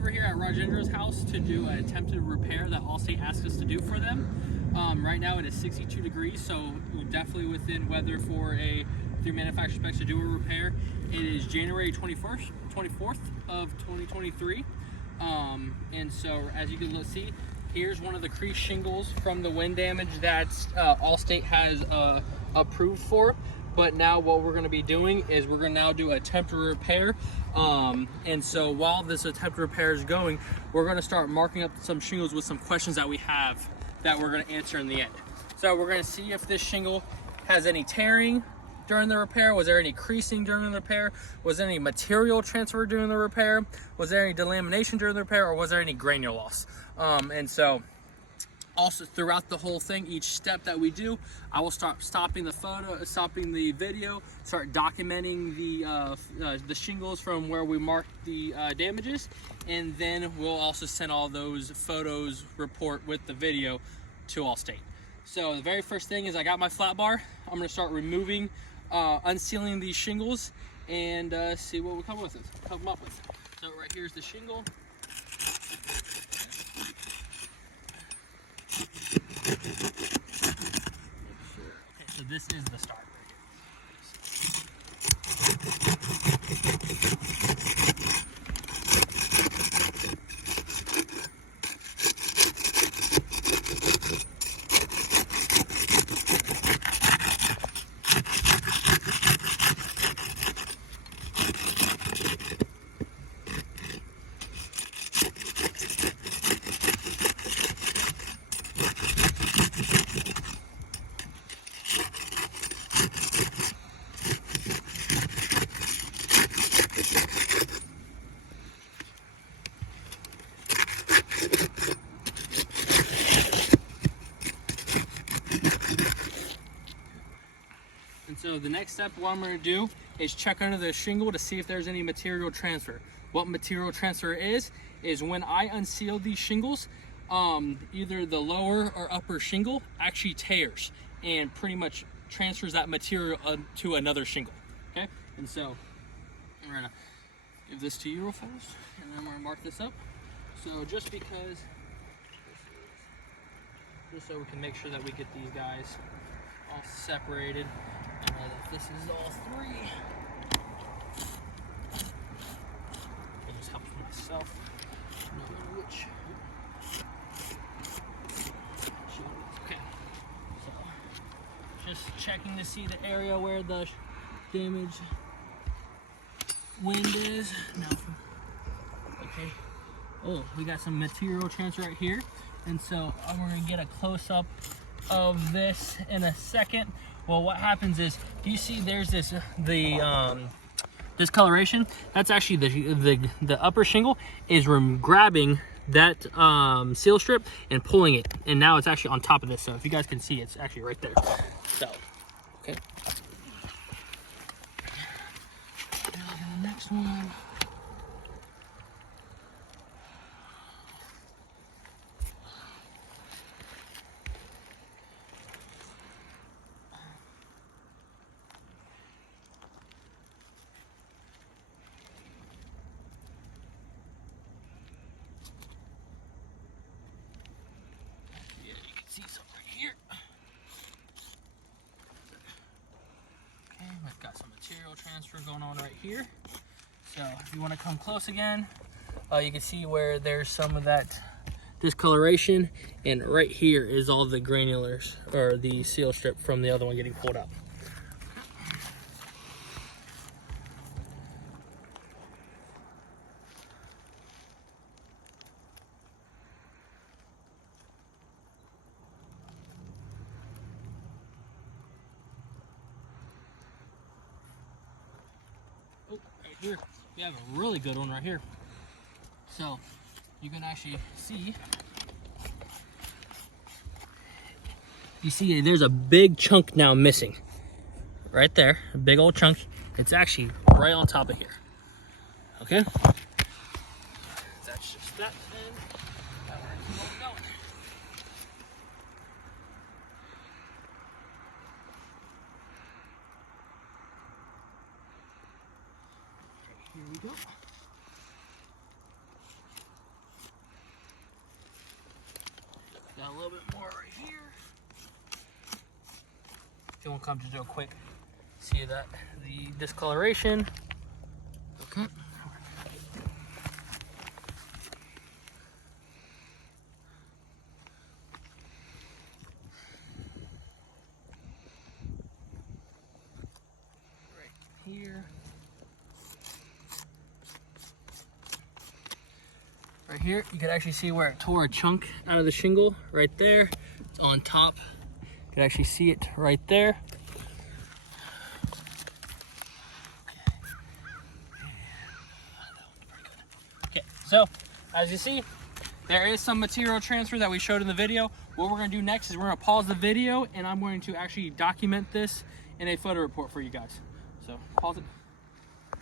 over here at Rajendra's house to do an attempted repair that Allstate asked us to do for them. Right now it is 62 degrees, so definitely within weather for a through manufacturer specs to do a repair. It is January 24th of 2023. And so as you can see, here's one of the crease shingles from the wind damage that Allstate has approved for. But now what we're going to be doing is we're going to now do a attempted repair. And so while this attempted repair is going, we're going to start marking up some shingles with some questions that we have that we're going to answer in the end. So we're going to see if this shingle has any tearing during the repair. Was there any creasing during the repair? Was there any material transfer during the repair? Was there any delamination during the repair, or was there any granule loss? And so also throughout the whole thing, each step that we do, I will start stopping the video, start documenting the shingles from where we marked the damages, and then we'll also send all those photos report with the video to Allstate. So the very first thing is I got my flat bar. I'm going to start removing, unsealing these shingles, and see what we come up with. So right here's the shingle. Okay, so this is the start. And so the next step, what I'm going to do is check under the shingle to see if there's any material transfer. What material transfer is when I unseal these shingles, either the lower or upper shingle actually tears and pretty much transfers that material to another shingle. Okay, and so I'm going to give this to you real fast, and then we're going to mark this up. So just so we can make sure that we get these guys all separated. This is all three. It just helps myself know which. Okay. So just checking to see the area where the damage wind is. Okay. Oh, we got some material transfer right here, and so I'm going to get a close up of this in a second. Well, what happens is, you see there's this discoloration. That's actually the upper shingle is grabbing that seal strip and pulling it, and now it's actually on top of this. So if you guys can see, it's actually right there. So okay, now the next one. See some right here. Okay, we've got some material transfer going on right here. So if you want to come close again, you can see where there's some of that discoloration, and right here is all the granulars or the seal strip from the other one getting pulled up. Oh, right here, we have a really good one right here. So you can actually see, there's a big chunk now missing. Right there, a big old chunk. It's actually right on top of here. Okay? That's just that end. Now we're gonna keep on going. Here we go. Got a little bit more right here. If you want to come just do a quick see that the discoloration. Okay. Right here. Right here, you can actually see where it tore a chunk out of the shingle right there. It's on top. You can actually see it right there. Okay, so as you see, there is some material transfer that we showed in the video. What we're gonna do next is we're gonna pause the video and I'm going to actually document this in a photo report for you guys. So pause it.